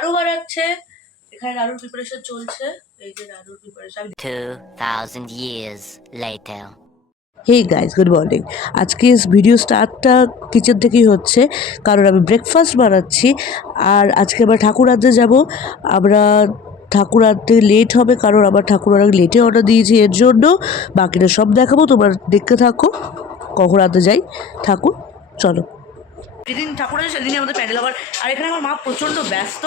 নাড়ু বানাচ্ছে, এখানে নাড়ুর প্রিপারেশন চলছে। এই যে নাড়ুর preparation. 2000 years later. Hey guys, good morning. আজকে ভিডিও স্টার্টটা কিচেন থেকেই হচ্ছে, কারণ আমি ব্রেকফাস্ট বানাচ্ছি। আর আজকে আমরা ঠাকুর আনতে যাবো। আমরা ঠাকুর আনতে লেট হবে, কারণ আমার ঠাকুর অনেক লেটে অর্ডার দিয়েছি, এর জন্য। বাকিটা সব দেখাবো, তোমরা দেখতে থাকো কখন আনতে যাই ঠাকুর। চলো। যেদিন ঠাকুর আছে সেদিনই আমাদের প্যান্ডেল আবার। আর এখানে আমার মা প্রচণ্ড ব্যস্ত,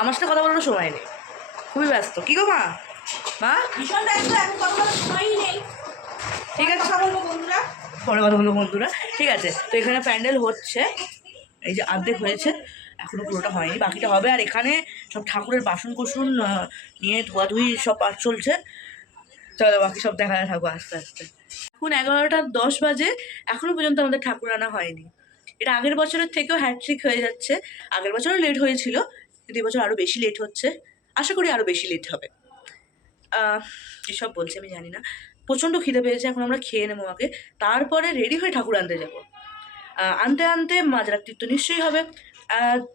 আমার সাথে কথা বলার সময় নেই, খুবই ব্যস্ত। কী গো মা? মা ভীষণ ব্যস্ত, এখন কথা বলার সময়ই নেই। ঠিক আছে, কথা বলবো বন্ধুরা, পরে কথা বলবো বন্ধুরা। ঠিক আছে, তো এখানে প্যান্ডেল হচ্ছে, এই যে অর্ধেক হয়েছে, এখনও পুরোটা হয়নি, বাকিটা হবে। আর এখানে সব ঠাকুরের বাসন কুসুন নিয়ে ধোয়াধুয়ি সব পাঠ চলছে। চলো বাকি সব দেখা থাকবো আস্তে আস্তে। এখন 11:10 বাজে, এখনও পর্যন্ত আমাদের ঠাকুর আনা হয়নি। এটা আগের বছরের থেকেও হ্যাট্রিক হয়ে যাচ্ছে। আগের বছরও লেট হয়েছিল, কিন্তু এবছর আরও বেশি লেট হচ্ছে। আশা করি আরও বেশি লেট হবে। যেসব বলছে আমি জানি না। প্রচণ্ড খিদে পেয়েছে, এখন আমরা খেয়ে নেবো আগে, তারপরে রেডি হয়ে ঠাকুর আনতে যাবো। আনতে আনতে মাঝরাত্রি তো নিশ্চয়ই হবে।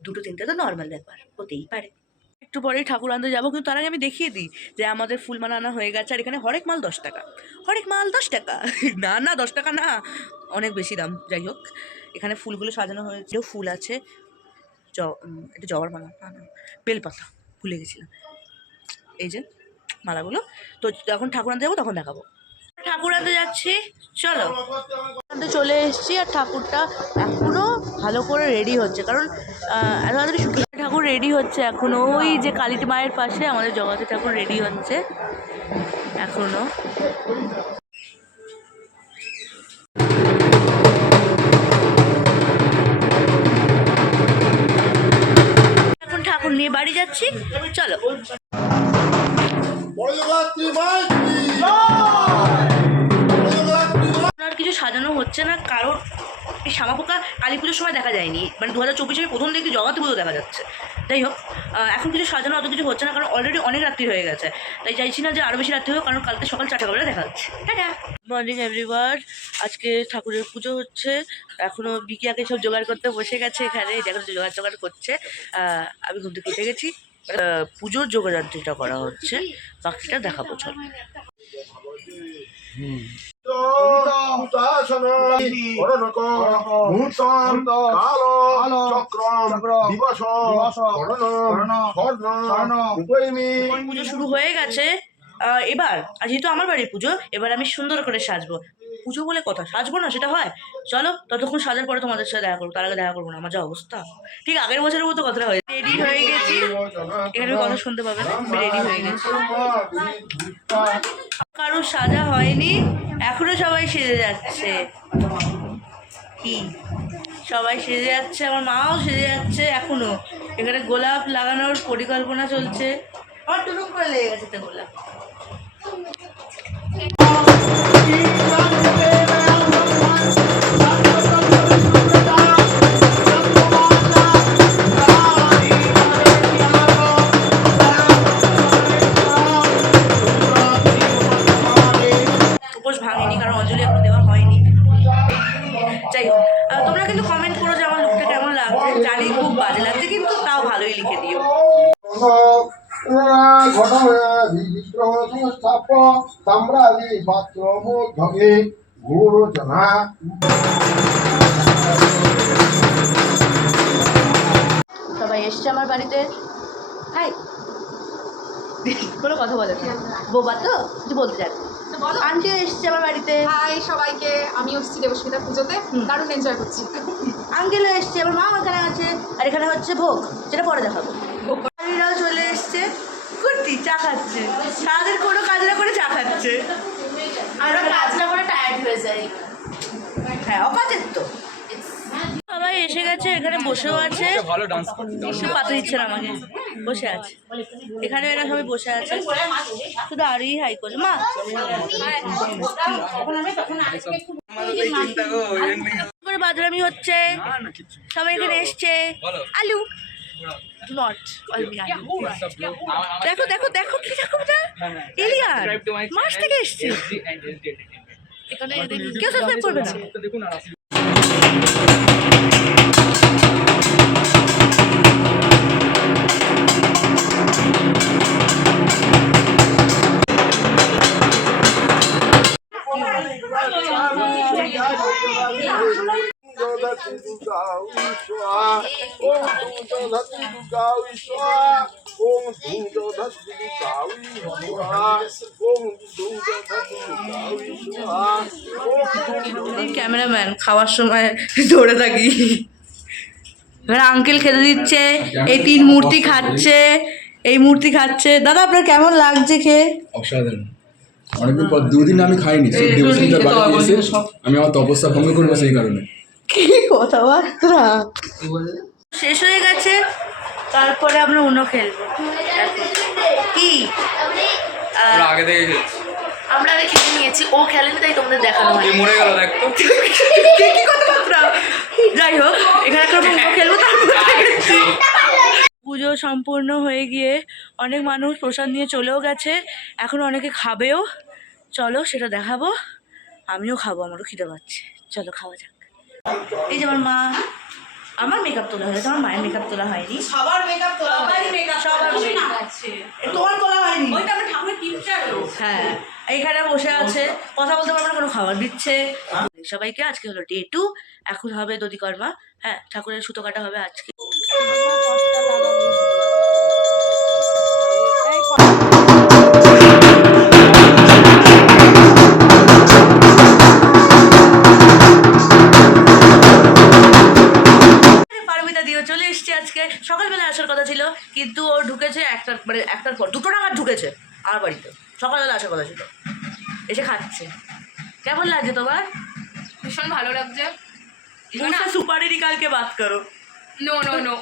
2-3টে তো নর্মাল ব্যাপার, হতেই পারে। একটু পরেই ঠাকুর আনতে যাবো, কিন্তু তার আগে আমি দেখিয়ে দিই যে আমাদের ফুলমালা আনা হয়ে গেছে। আর এখানে হরেক মাল 10 টাকা, হরেক মাল 10 টাকা। না না, 10 টাকা না, অনেক বেশি দাম। যাই হোক, এখানে ফুলগুলো সাজানো হয়েছে, ফুল আছে, এটা জবার মালা, না না বেলপাতা, ভুলে গেছিলাম। এই যে মালাগুলো। তো যখন ঠাকুর আনতে যাবো তখন দেখাবো। ঠাকুর আনতে যাচ্ছি, চলো। আনতে চলে এসেছি, আর ঠাকুরটা এখনও ভালো করে রেডি হচ্ছে, কারণ আমাদের শুক্লা ঠাকুর রেডি হচ্ছে এখনও। ওই যে কালী মায়ের পাশে আমাদের জগন্নাথ ঠাকুর রেডি হচ্ছে এখনও। এখন ঠাকুর নিয়ে বাড়ি যাচ্ছি, চলো। আর কিছু সাজানো হচ্ছে না, কারণ এই শ্যামাপোকা কালী পুজোর সময় দেখা যায়নি, মানে 2024 প্রথম দেখি জগন্নাথ পুজো দেখা যাচ্ছে। যাই হোক, এখন কিছু সাজানো অত কিছু হচ্ছে না, কারণ অলরেডি অনেক রাত্রি হয়ে গেছে। তাই চাইছি না যে আরও বেশি রাত্রি হোক, কারণ কালকে সকাল 4টা বেলা দেখা যাচ্ছে। টাটা। Morning everyone. আজকে ঠাকুরের পুজো হচ্ছে, এখনও বিকি আগে সব জোগাড় করতে বসে গেছে। এখানে এখন জোগাড় করছে। আমি ঘুম থেকে উঠে গেছি, পুজোর যোগাযান্ত্রিকটা করা হচ্ছে, বাকিটা দেখাবো। চল। পুজো শুরু হয়ে গেছে। এবার যেহেতু আমার বাড়ির পুজো, এবার আমি সুন্দর করে সাজবো। পুজো বলে কথা, সাজবো না সেটা হয়? চলো, ততক্ষণ সাজার পরে তোমাদের সাথে দেখা করবো, তার আগে দেখা করবো না। আমার যা অবস্থা, ঠিক আগের বছরের মতো কথাটা হয়েছে। রেডি হয়ে গেছি, এখানে কথা শুনতে পাবে না, রেডি হয়ে গেছি। কারো সাজা হয়নি, এখনো সবাই সেজে যাচ্ছে। কি সবাই সেজে যাচ্ছে, আমার মাও সেজে যাচ্ছে এখনো। এখানে গোলাপ লাগানোর পরিকল্পনা চলছে। আমার টুটুক করে লেগে গেছে তো গোলাপ। উপোস ভাঙেনি, কারণ অঞ্জলি এখন দেওয়া হয়নি। যাই হোক, তোমরা কিন্তু কমেন্ট করো যে আমার লুকটা কেমন লাগছে। জানি খুব বাজে লাগছে, কিন্তু তাও ভালোই লিখে দিও। সবাই এসছে আমার বাড়িতে। হাই, কোনো কথা বলে না, বোবা তো কিছু বলতে চাই। আন্টিও এসছে আমার বাড়িতে। হাই সবাইকে, আমি এসেছি দেবস্মিতা পুজোতে, দারুণ এনজয় করছি। আঙ্কেলও এসছে, আমার মা এখানে আছে। আর এখানে হচ্ছে ভোগ, যেটা পরে দেখাবো। ভোগরাও চলে এসছে, কুর্তি চা খাচ্ছে, সারাদিন কোনো কাজ না করে চা খাচ্ছে। আমরা কাজ না করে টায়ার্ড হয়ে যাই। হ্যাঁ, অকাজের তো। সবাই এসে গেছে, এখানে বসেও আছে। একটু পাতা দিচ্ছে না আমাকে, বসে আছে এখানে। এরা সবাই বসে আছে, শুধু আরই হাই করছে। মা বাদরামি হচ্ছে, সবাই এখানে এসছে। আলু নট দেখো দেখো দেখো কি দেখো, এলিয়ান মার্স থেকে এসছে। এখানে কেউ সাবস্ক্রাইব করবে না। ক্যামেরাম্যান খাওয়ার সময় ধরে থাকি। এবার আঙ্কেল খেতে দিচ্ছে, এই 3 মূর্তি খাচ্ছে, এই মূর্তি খাচ্ছে। দাদা আপনার কেমন লাগছে খেয়ে? অসাধারণ। অনেকদিন পর 2 দিন আমি খাইনি, সেই দেবস্মিতার বাড়ি এসে আমি আমার তপস্যা ভঙ্গ করবো সেই কারণে। কি কথাবার্তা, শেষ হয়ে গেছে, তারপরে আমরা অন্য খেলবো। কি আগে থেকে আমরা আগে খেলে নিয়েছি, ও খেলেনি তাই তোমাদের দেখানো হয়। মরে গেল দেখতো। কি কথাবার্তা। যাই হোক, এখানে একটা অন্য খেলবো, তারপর পুজো সম্পূর্ণ হয়ে গিয়ে অনেক মানুষ প্রসাদ নিয়ে চলেও গেছে, এখন অনেকে খাবেও। চলো সেটা দেখাবো, আমিও খাবো, আমারও খিদে পাচ্ছে। চলো খাওয়া যাক। এই যে আমার মা, আমার মেকআপ তোলা হয়েছে, আমার মায়ের মেকআপ তোলা হয়নি। সবার মেকআপ তোলা হয়, সবার makeup আছে। তোমার তোলা হয়নি। ওইটা আমার ঠাকুরের টিপচার। হ্যাঁ, এইখানে বসে আছে, কথা বলতে পারবো না, কোনো খাবার দিচ্ছে সবাইকে। আজকে হলো Day 2, এখন হবে দধিকর্মা। হ্যাঁ, ঠাকুরের সুতো কাটা হবে আজকে। পারমিতা দিও চলে এসছে আজকে। সকালবেলা আসার কথা ছিল, কিন্তু ও ঢুকেছে একটার পর 2টো নাগাদ ঢুকেছে আমার বাড়িতে। সকালবেলা আসার কথা ছিল, এসে খাচ্ছে। কেমন লাগছে তোমার? ভীষণ ভালো লাগছে। মুঝে সুপারি নিকালকে বাত করো। No no no.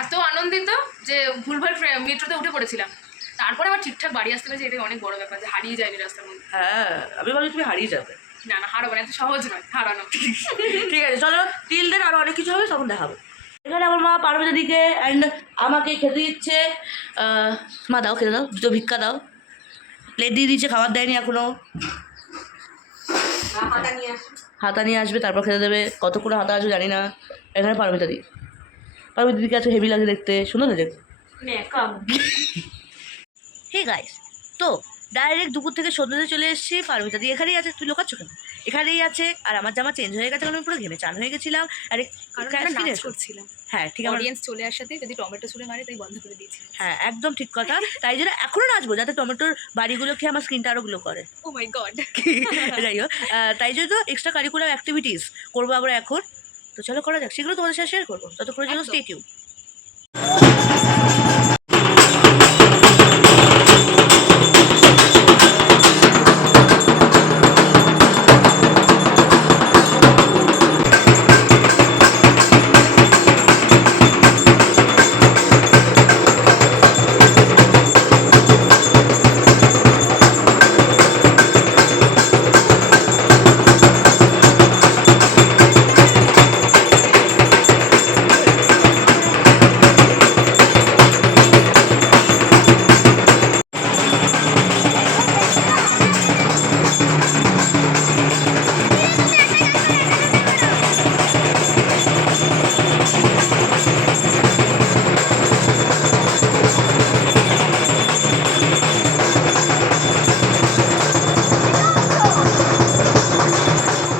এত আনন্দিত যে ভুলভাল মেট্রোতে উঠে পড়েছিলাম, তারপরে আবার ঠিকঠাক বাড়ি আসতে পেরেছি, এটা অনেক বড় ব্যাপার যে হারিয়ে যায়নি রাস্তার মধ্যে। হ্যাঁ, আমি ভাবছি তুমি হারিয়ে যাবে। না না, হারাবো না, এত সহজ নয় হারানো। ঠিক আছে, চলো টিল দেন, আরও অনেক কিছু হবে তখন দেখাবো। এখানে আমার মা পারমিতা দিকে অ্যান্ড আমাকে খেতে দিচ্ছে। মা দাও, খেতে দাও, 2টো ভিক্ষা দাও। প্লেট দিয়ে দিচ্ছে, খাবার দেয়নি এখনো। হাতা নিয়ে আসবে, তারপর খেতে দেবে। কতক্ষণ হাতা আসবে জানি না। এখানে পারমিতা দি, পারমিতা দিকে আজকে হেভি লাগে দেখতে, সুন্দর লাগে। হে গাইস, তো ডাইরেক্ট দুপুর থেকে সন্ধ্যাতে চলে এসেছি। পারমিতা দি এখানেই আছে, তুই লোকাচ্ছ কেন? এখানেই আছে। আর আমার জামা চেঞ্জ হয়ে গেছে, কারণ আমি পুরো ঘেমে চান হয়ে গেছিলাম। আরে করছিলাম হ্যাঁ ঠিক আছে, অডিয়েন্স চলে আসাতে যদি টমেটো ছুঁড়ে মারে তাই বন্ধ করে দিয়েছি। হ্যাঁ একদম ঠিক কথা। তাই জন্য এখনও নাচবো, যাতে টমেটোর বাড়িগুলো খেয়ে আমার স্কিনটা আরও গ্লো করে। ও মাই গড। যাই হোক, তাই জন্য এক্সট্রা কারিকুলার অ্যাক্টিভিটিস করবো আমরা এখন। তো চলো করা যাক, সেগুলো তোমাদের সাথে শেয়ার করবো। ততক্ষণের জন্য স্টে টিউন।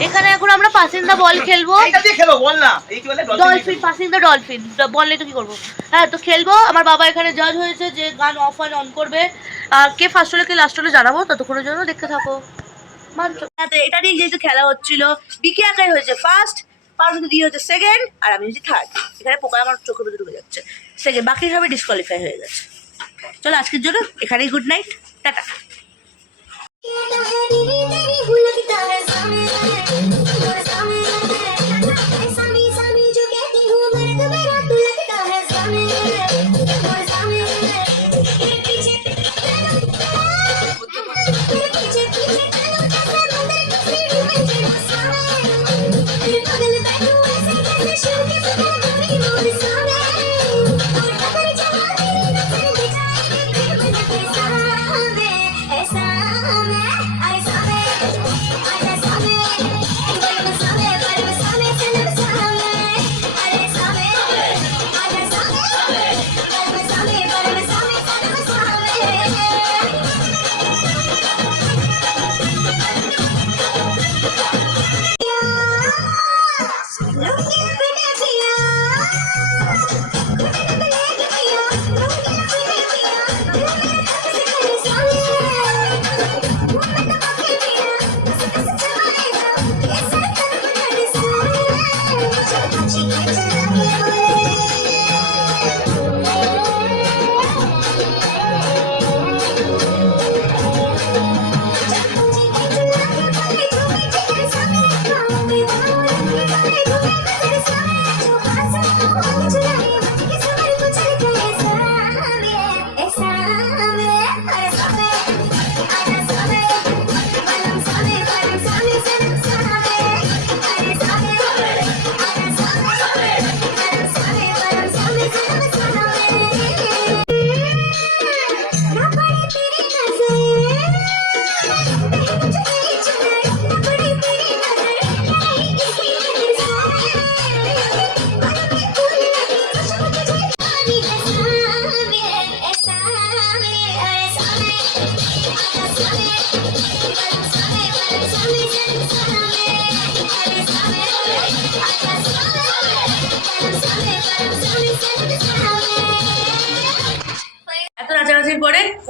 এখানে এখন আমরা পাসিং দ্য বল খেলবো। এইটা দিয়ে খেলো, বল না। এই কি বলে? Dolphin, passing the dolphin. বললে তো কি করবো? হ্যাঁ, তো খেলবো। আমার বাবা এখানে জাজ হয়েছে যে গান অফ অন করবে। কে ফার্স্ট হলে কে লাস্ট হলে জানাবো, ততক্ষণের জন্য দেখতে থাকো। এটা নিয়ে যেহেতু খেলা হচ্ছিল, বিকে একাই হয়েছে ফার্স্ট, পারমিতা দিয়ে হচ্ছে সেকেন্ড, আর আমি হচ্ছে থার্ড। এখানে পোকা আমার চোখের ভিতরে ঢুকে যাচ্ছে। সেকেন্ড, বাকি সবাই ডিসকোয়ালিফাই হয়ে গেছে। চলো আজকের জন্য এখানেই গুড নাইট, টাটা।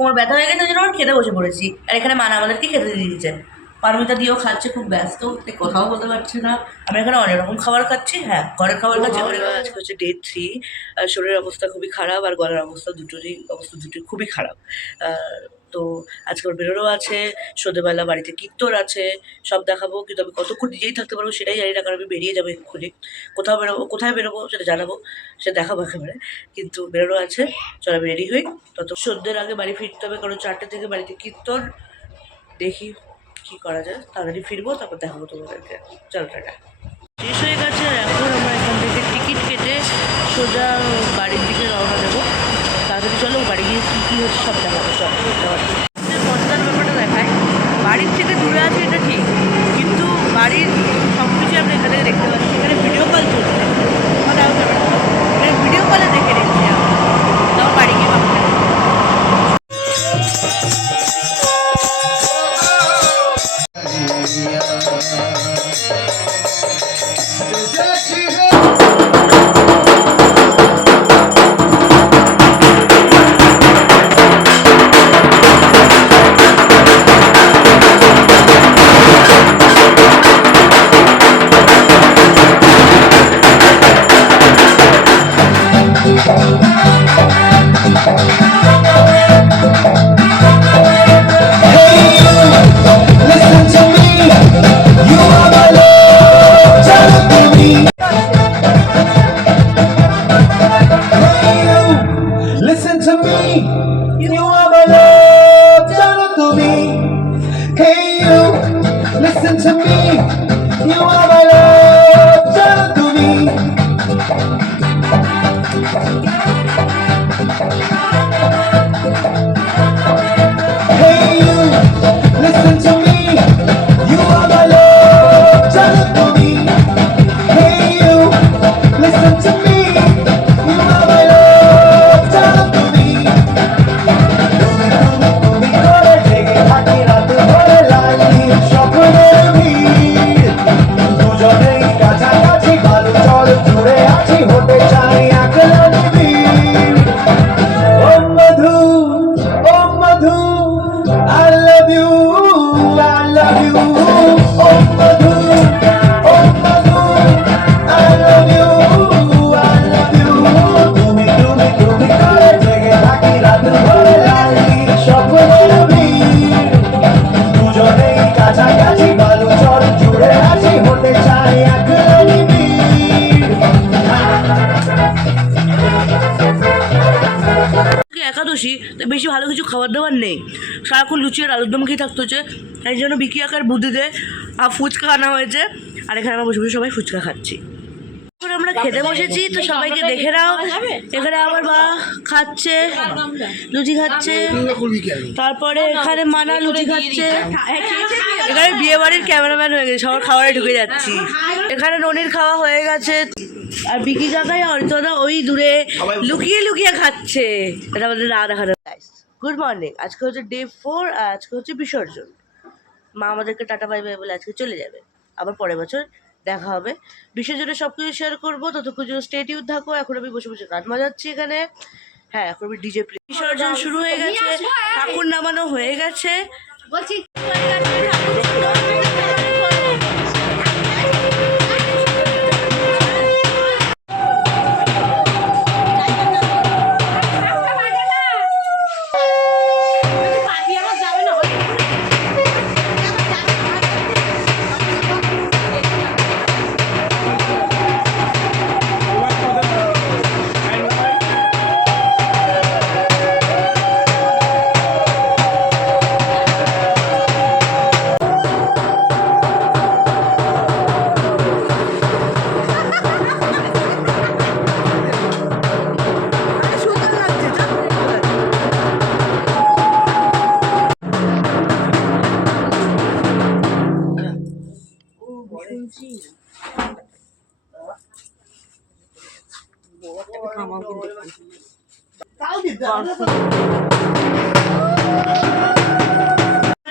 কোমর ব্যথা হয়ে গেছে, ওই জন্য আমরা খেতে বসে পড়েছি। আর এখানে মানা আমাদেরকে খেতে দিয়ে দিচ্ছে। পারমিতা দিয়েও খাচ্ছে, খুব ব্যস্ত, তাই কথাও বলতে পারছে না। আমি এখানে অনেক রকম খাবার খাচ্ছি, হ্যাঁ ঘরের খাবার খাচ্ছি। আজকে হচ্ছে ডে 3। শরীরের অবস্থা খুবই খারাপ, আর গলার অবস্থা দুটোই খুবই খারাপ। তো আজকে ওর বেরোরও আছে, সন্ধ্যেবেলা বাড়িতে কীর্তন আছে, সব দেখাবো। কিন্তু আমি কতক্ষণ নিজেই থাকতে পারবো সেটাই জানি না, কারণ আমি বেরিয়ে যাবো এক্ষুনি। কোথায় বেরোবো সেটা জানাবো, সেটা দেখাবো একেবারে। কিন্তু বেরোনো আছে, চলো আমি রেডি হই। তত সন্ধ্যের আগে বাড়ি ফিরতে হবে, কারণ 4টে থেকে বাড়িতে কীর্তন। দেখি কী করা যায়, তাড়াতাড়ি ফিরবো, তারপর দেখাবো তোমাদেরকে। চলো টাটা। শেষ হয়ে গেছে, এখন আমরা এখান থেকে টিকিট কেটে সোজা বাড়ির দিকে রওনা দেবো। তাড়াতাড়ি চলো, বাড়ি গিয়ে কী কী হচ্ছে সব দেখাবো, সব মজার ব্যাপারটা দেখায়। বাড়ির থেকে দূরে আছে এটা ঠিক, কিন্তু বাড়ির সব কিছু আমরা এখানে দেখতে পাচ্ছি। এখানে ভিডিও কল চলছে, ভিডিও কলে দেখে নিচ্ছি আমরা, তাও বাড়ি গিয়ে ভাবতে হবে। Listen to me, you are my love, chalo tu bhi. Hey you, listen to me, you are my love, chalo tu bhi. Hey you, listen to me, you are my love, chalo tu bhi. Hey you, listen to me, you are my love, chalo tu bhi. তুমি করে জেগে থাকি রাত ভরে লালি স্বপ্নের ভিড়। দুজনেই কাছাকাছি বালু চল জুড়ে আছি, হতে চাই একলা নিবিড়। ও মধু, ও মধু, I love you, I love you. O Madhu, O Madhu, I love you, I love you. তুমি তুমি তুমি করে জেগে থাকি রাত ভরে লালি স্বপ্নের ভিড়। দুজনেই কাছাকাছি বালু চল জুড়ে আছি, হতে চাই একলা নিবিড়। একাদশী, তো বেশি ভালো কিছু খাবার দাবার নেই, সারাক্ষণ লুচি আর আলুর দম খেয়ে থাকতে হচ্ছে। এই জন্য বিকি আকার বুদ্ধিতে ফুচকা আনা হয়েছে, আর এখানে আমরা বসে বসে সবাই ফুচকা খাচ্ছি। এখন আমরা খেতে বসেছি, তো সবাইকে দেখে নাও। এখানে আমার মা খাচ্ছে, লুচি খাচ্ছে, তারপরে এখানে মানা লুচি খাচ্ছে। এখানে বিয়ে বাড়ির ক্যামেরাম্যান হয়ে গেছে, সবার খাবারে ঢুকে যাচ্ছি। এখানে ননির খাওয়া হয়ে গেছে, আর বিকি কাকাই অরিত্রদা ওই দূরে লুকিয়ে লুকিয়ে খাচ্ছে। এটা আমাদের না দেখানো। গুড মর্নিং, আজকে হচ্ছে ডে 4, আর আজকে হচ্ছে বিসর্জন। মা আমাদেরকে টাটা বাই বাই বলে আজকে চলে যাবে, আবার পরের বছর দেখা হবে। বিসর্জনে সব কিছু শেয়ার করবো, ততক্ষণ স্টে টিউন থাকো। এখন আমি বসে বসে গান বাজাচ্ছি এখানে, হ্যাঁ এখন আমি ডিজে প্লে। বিসর্জন শুরু হয়ে গেছে, ঠাকুর নামানো হয়ে গেছে।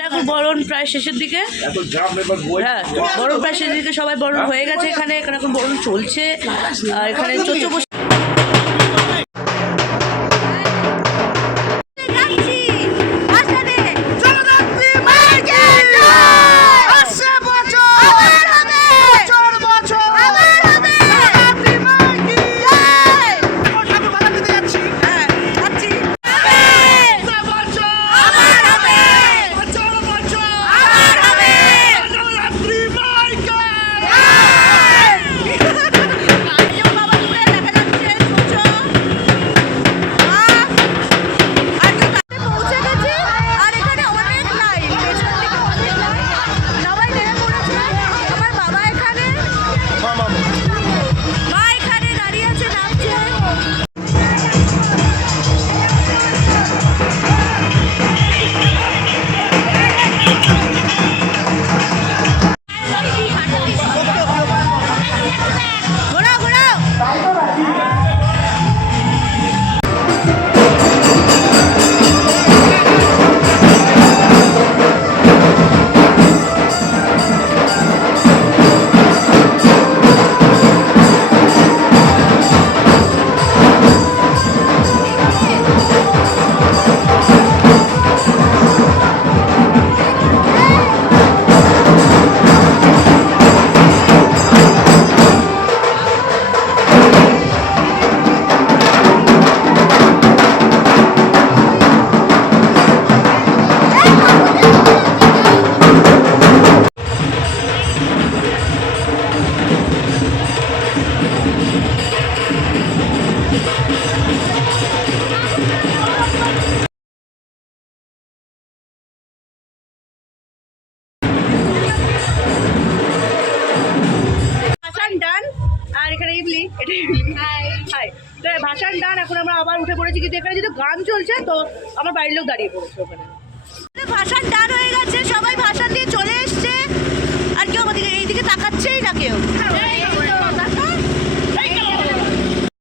এখন বরণ প্রায় শেষের দিকে, হ্যাঁ বরণ প্রায় শেষের দিকে, সবাই বরণ হয়ে গেছে। এখানে এখন বরণ চলছে, আর এখানে চোদ্দ বসে এটা ইবলি এটা ইবলি হাই তো ভাসান ডান এখন আমরা আবার উঠে পড়েছি কিন্তু এখানে যেহেতু গান চলছে তো আমার বাড়ির লোক দাঁড়িয়ে পড়েছে ওখানে ভাসান ডান হয়ে গেছে সবাই ভাসান দিয়ে চলে এসছে আর কেউ আমাদের এইদিকে তাকাচ্ছেই না কেউ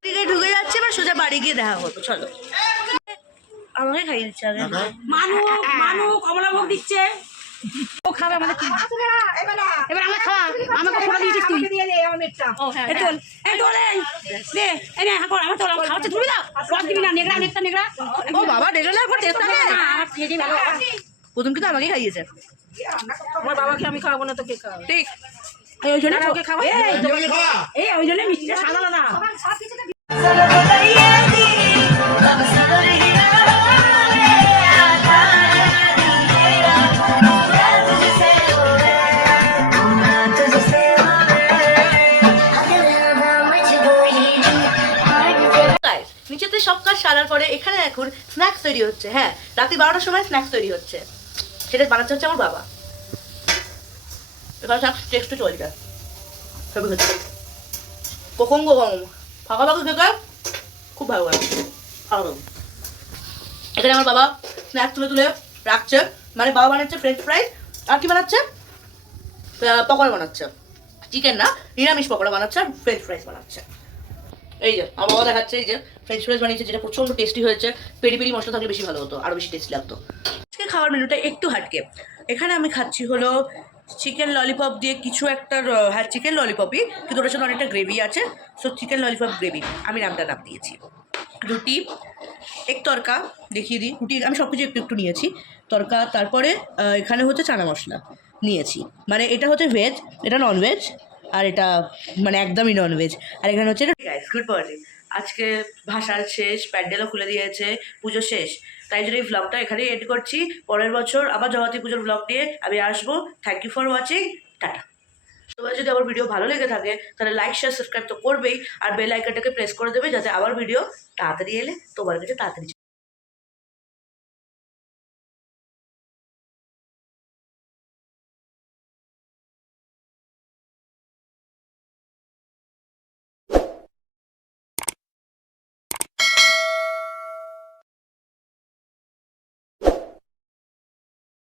দিকে ঢুকে যাচ্ছে এবার সোজা বাড়ি গিয়ে দেখা করবো চলো আমাকে খাইয়ে দিচ্ছে আগে মানু কমলাভোগ দিচ্ছে ও খাবে আমাদের কি এবার আমরা খাওয়া আমাকে ফোড়া দিয়েছিস তুই দিয়ে দে আমার মেটটা ও হ্যাঁ এই তোল এই তোল এই দে এই নে হাকর আমার তোল আমার খাওয়াতে তুমি দাও রস দিবি না নেগড়া নেকটা নেগড়া ও বাবা দেখো না টেস্ট হবে আমার খেয়ে দিই ভালো প্রথম কিন্তু আমাকে খাইয়েছে আমার বাবাকে আমি খাওয়াবো না তো কে খাওয়াবে ঠিক এই ওই জন্য ওকে খাওয়া এই ওই জন্য মিষ্টিটা সাদা আলাদা নিচেতে সব কাজ সারার পরে এখানে এখন স্ন্যাক্স তৈরি হচ্ছে হ্যাঁ রাতে 12টার সময় স্ন্যাক্স তৈরি হচ্ছে সেটা বানাচ্ছে হচ্ছে আমার বাবা এখানে টেস্টও চলছে সবই হচ্ছে কখন ফাঁকা ফাঁকা খেতে খুব ভালো লাগে ভালো এখানে আমার বাবা স্ন্যাক্স তুলে তুলে রাখছে মানে বাবা বানাচ্ছে ফ্রেঞ্চ ফ্রাইজ আর কি বানাচ্ছে পকোড়া বানাচ্ছে চিকেন না নিরামিষ পকোড়া বানাচ্ছে আর ফ্রেঞ্চ ফ্রাইজ বানাচ্ছে এই যে আমার বাবা দেখাচ্ছে এই যে ফ্রেঞ্চ ফ্রাইজ বানিয়েছে যেটা প্রচণ্ড টেস্টি হয়েছে পেরি পেরি মশলা থাকলে বেশি ভালো হতো আরও বেশি টেস্টি লাগতো আজকে খাওয়ার মেনুটা একটু হাটকে এখানে আমি খাচ্ছি হলো চিকেন ললিপপ দিয়ে কিছু একটা হ্যাঁ চিকেন ললিপপই কিন্তু ওটার সাথে অনেকটা গ্রেভি আছে সো চিকেন ললিপপ গ্রেভি আমি নাম দিয়েছি রুটি এক তরকা দেখিয়ে দিই রুটি আমি সব কিছু একটু একটু নিয়েছি তরকা তারপরে এখানে হচ্ছে চানা মশলা নিয়েছি মানে এটা হচ্ছে ভেজ এটা ননভেজ আর এটা মানে একদমই ননভেজ আর এখানে হচ্ছে গুড মর্নিং আজকে ভাসার শেষ প্যান্ডেলও খুলে দিয়েছে পুজো শেষ তাই জন্য এই ভ্লগটা এখানেই এড করছি পরের বছর আবার জগতী পুজোর ভ্লগ নিয়ে আমি আসবো thank you for watching tata তোমার যদি আমার ভিডিও ভালো লেগে থাকে তাহলে লাইক শেয়ার সাবস্ক্রাইব তো করবেই আর বেল আইকনটাকে প্রেস করে দেবে যাতে আবার ভিডিও তাড়াতাড়ি এলে তোমার কাছে তাড়াতাড়ি